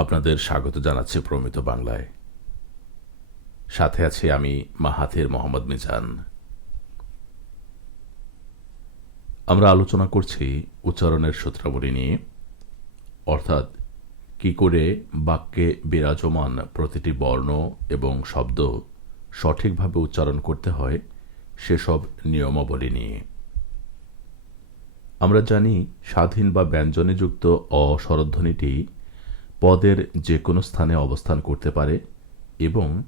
আপনাদের স্বাগত জানাচ্ছি প্রমিত বাংলায়। সাথে আছি আমি মাহাথির মোহাম্মদ মিজান। আমরা আলোচনা করছি উচ্চারণের সূত্রাবলী নিয়ে, অর্থাৎ কি করে বাক্যে বিরাজমান প্রতিটি বর্ণ এবং শব্দ সঠিকভাবে উচ্চারণ করতে হয় সেসব নিয়মাবলী নিয়ে। আমরা জানি স্বাধীন বা ব্যঞ্জনে যুক্ত অস্বরধ্বনিটি পদের যে কোনো স্থানে অবস্থান করতে পারে এবং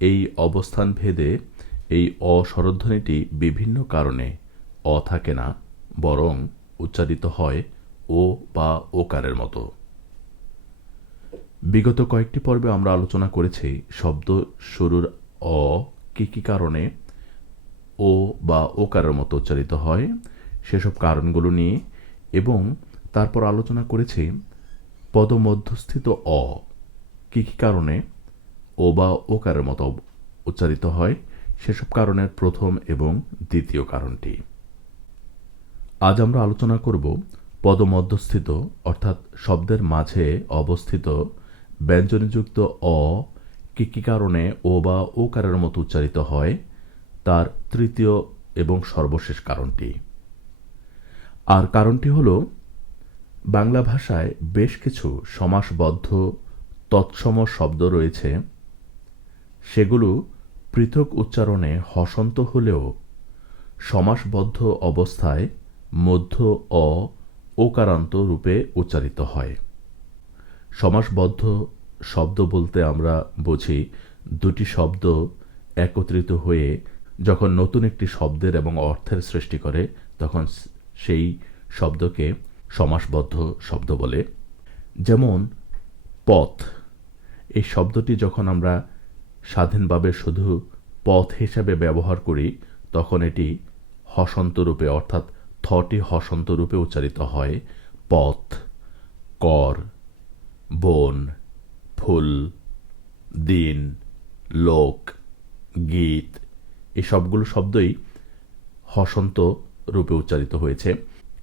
এই অবস্থান ভেদে এই অস্বরধ্বনিটি বিভিন্ন কারণে অ থাকে না, বরং উচ্চারিত হয় ও বা ওকারের মতো। বিগত কয়েকটি পর্বে আমরা আলোচনা করেছি শব্দ শুরুর অ কি কি কারণে ও বা ওকারের মতো উচ্চারিত হয়, সেসব কারণগুলো নিয়ে এবং তারপর আলোচনা করেছি পদমধ্যস্থিত অ। কি কি কারণে? ও বা ওকারের মতো উচ্চারিত হয়। সেসব কারণের প্রথম এবং দ্বিতীয় কারণটি। আজ আমরা আলোচনা করব পদমধ্যস্থিত, অর্থাৎ শব্দের মাঝে অবস্থিত ব্যঞ্জনযুক্ত অ, কি কি কারণে ও বা ওকারের মতো উচ্চারিত হয়, তার তৃতীয় এবং সর্বশেষ কারণটি। আর কারণটি হল বাংলা ভাষায় বেশ কিছু সমাসবদ্ধ, তৎসম শব্দ রয়েছে। সেগুলো পৃথক উচ্চারণে হসন্ত হলেও সমাসবদ্ধ অবস্থায় মধ্য, অ, ওকারান্ত রূপে উচ্চারিত হয়। সমাসবদ্ধ শব্দ বলতে আমরা বুঝি দুটি শব্দ একত্রিত হয়ে যখন নতুন একটি শব্দের এবং অর্থের সৃষ্টি করে, তখন সেই শব্দকে সমাসবদ্ধ শব্দ বলে। যেমন, পথ। এই শব্দটি যখন আমরা স্বাধীনভাবে শুধু পথ হিসাবে ব্যবহার করি, তখন এটি হসন্ত রূপে অর্থাৎ থটি হসন্ত রূপে উচ্চারিত হয়। পথ, কর, বন, ফুল, দিন, লোক, গীত। এই সবগুলো শব্দই হসন্ত রূপে উচ্চারিত হয়েছে।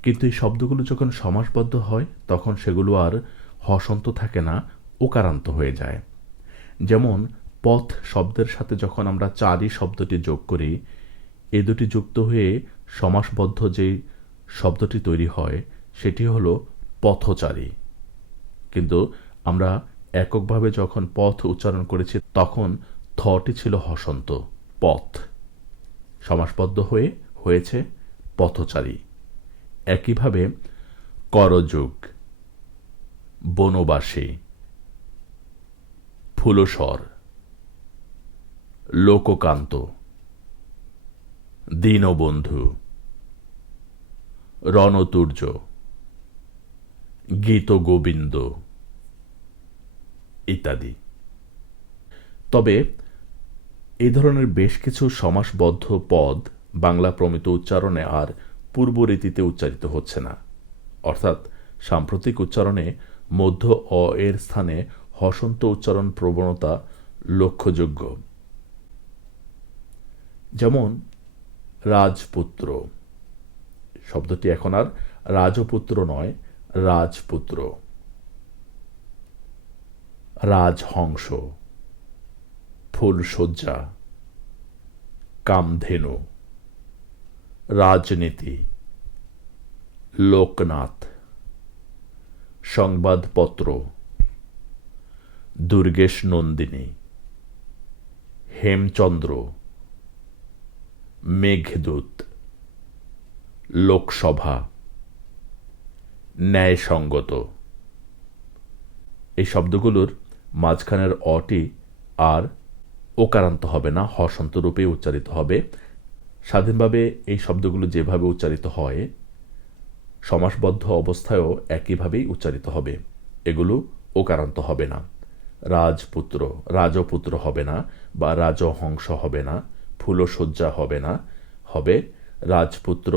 কিন্তু এই শব্দগুলো যখন সমাসবদ্ধ হয়, তখন সেগুলো আর হসন্ত থাকে না ওকারান্ত হয়ে যায়। যেমন, পথ শব্দের সাথে যখন আমরা চারি শব্দটি যোগ করি, এ দুটি যুক্ত হয়ে সমাসবদ্ধ যে শব্দটি তৈরি হয়, সেটি হলো পথচারী। কিন্তু আমরা এককভাবে যখন পথ উচ্চারণ করেছি, তখন থটি ছিল হসন্ত, পথ। সমাসবদ্ধ হয়ে হয়েছে পথচারী। একইভাবে করযুগ, বনবাসী ফুলসর লোককান্ত, দীনবন্ধু, রণতুর্য, গীতগোবিন্দ ইত্যাদি। তবে এই ধরনের বেশ কিছু সমাসবদ্ধ পদ বাংলা প্রমিত উচ্চারণে আর পূর্ব রীতিতে উচ্চারিত হচ্ছে না। অর্থাৎ সাম্প্রতিক উচ্চারণে মধ্য অ এর স্থানে হসন্ত উচ্চারণ প্রবণতা লক্ষ্যযোগ্য। যেমন, রাজপুত্র। শব্দটি এখন আর রাজপুত্র নয়, রাজপুত্র। রাজহংস। ফুলশয্যা। কামধেনু। রাজনীতি, লোকনাথ, সংবাদপত্র, দুর্গেশ নন্দিনী, হেমচন্দ্র, মেঘদূত, লোকসভা, ন্যায়সঙ্গত। এই শব্দগুলোর মাঝখানের অটি আর ওকারান্ত হবে না হসন্ত রূপে উচ্চারিত হবে। স্বাধীনভাবে এই শব্দগুলো যেভাবে উচ্চারিত হয়, সমাসবদ্ধ অবস্থায়ও একইভাবেই উচ্চারিত হবে। এগুলো ওকারান্ত হবে না। রাজপুত্র রাজপুত্র হবে না বা রাজহংস হবে না, ফুলশয্যা হবে না, হবে রাজপুত্র,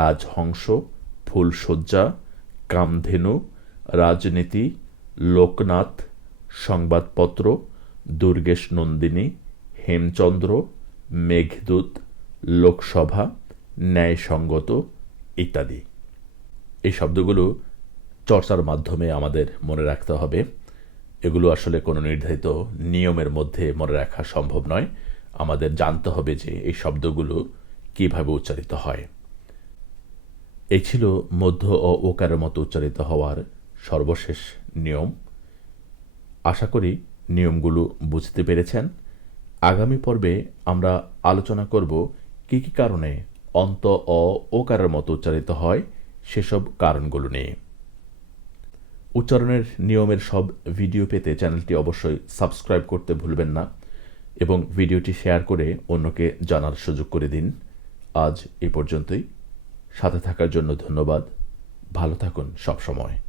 রাজহংস, ফুলশয্যা, কামধেনু, রাজনীতি, লোকনাথ, সংবাদপত্র, দুর্গেশ নন্দিনী, হেমচন্দ্র, মেঘদূত লোকসভা, ন্যায়সঙ্গত ইত্যাদি। এই শব্দগুলো চর্চার মাধ্যমে আমাদের মনে রাখতে হবে। এগুলো আসলে কোনো নির্ধারিত নিয়মের মধ্যে মনে রাখা সম্ভব নয়। আমাদের জানতে হবে যে এই শব্দগুলো কীভাবে উচ্চারিত হয়। এই ছিল মধ্য ও ওকারের মতো উচ্চারিত হওয়ার সর্বশেষ নিয়ম। আশা করি নিয়মগুলো বুঝতে পেরেছেন। আগামী পর্বে আমরা আলোচনা করব কী কী কারণে অন্ত অ ওকারের মতো উচ্চারিত হয়, সেসব কারণগুলো নিয়ে। উচ্চারণের নিয়মের সব ভিডিও পেতে চ্যানেলটি অবশ্যই সাবস্ক্রাইব করতে ভুলবেন না এবং ভিডিওটি শেয়ার করে অন্যকে জানার সুযোগ করে দিন। আজ এ পর্যন্তই। সাথে থাকার জন্য ধন্যবাদ। ভালো থাকুন সবসময়।